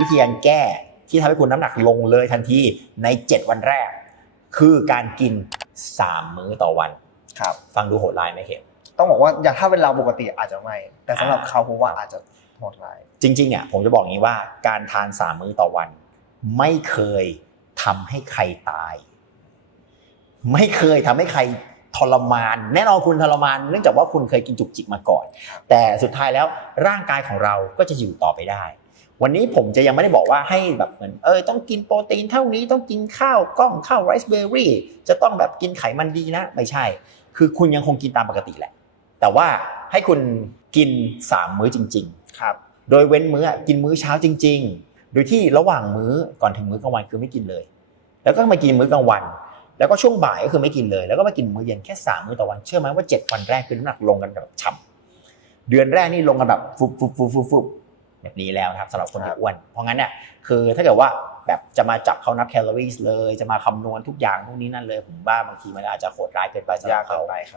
วิธีการแก้ที่ทำให้คุณน้ำหนักลงเลยทันทีใน 7 วันแรก คือการกิน 3 มื้อต่อวัน ครับ ฟังดูโหดร้ายไหมเข็มต้องบอกว่าอย่างถ้าเป็นเราปกติอาจจะไม่ แต่สำหรับอ่าเขาผมว่าอาจจะโหดร้าย จริงๆเนี่ยผมจะบอกอย่างนี้ว่าการทาน 3 มื้อต่อวัน ไม่เคยทำให้ใครตาย ไม่เคยทำให้ใครทรมาน แน่นอนคุณทรมาน เนื่องจากว่าคุณเคยกินจุกจิกมาก่อน แต่สุดท้ายแล้วร่างกายของเราก็จะอยู่ต่อไปได้ วันนี้ผมจะยังไม่ได้บอกว่าให้แบบเหมือนเออต้องกินโปรตีนเท่านี้ต้องกินข้าวกล้องข้าวไรซ์เบอร์รี่จะต้องแบบกินไขมันดีนะ ไม่ใช่ คือคุณยังคงกินตามปกติแหละ แต่ว่าให้คุณกิน 3 มื้อจริงครับๆโดยเว้นมื้อกินมื้อเช้าจริง ๆ โดยที่ระหว่างมื้อก่อนถึงมื้อกลางวันคือไม่กินเลย แล้วก็มากินมื้อกลางวัน แล้วก็ช่วงบ่ายก็คือไม่กินเลย แล้วก็มากินมื้อเย็นแค่สามมื้อต่อวันเชื่อไหมว่า 7 วันแรกคือน้ำหนักลงกันแบบฉ่ำเดือนแรกนี่ลงกันแบบฟุบฟุบฟุบฟุบฟุบ แบบนี้แล้วนะครับสำหรับคนครัที่บอ้วน เพราะงั้นเนี่ยคือถ้าเกิดว่าแบบจะมาจับเขานับแคลอรี่เลย จะมาคำนวณทุกอย่างพวกนี้นั่นเลย ผมว่าบางทีมันอาจจะโหดร้ายเกินไปสำหยารักบเกิเขานไปครับ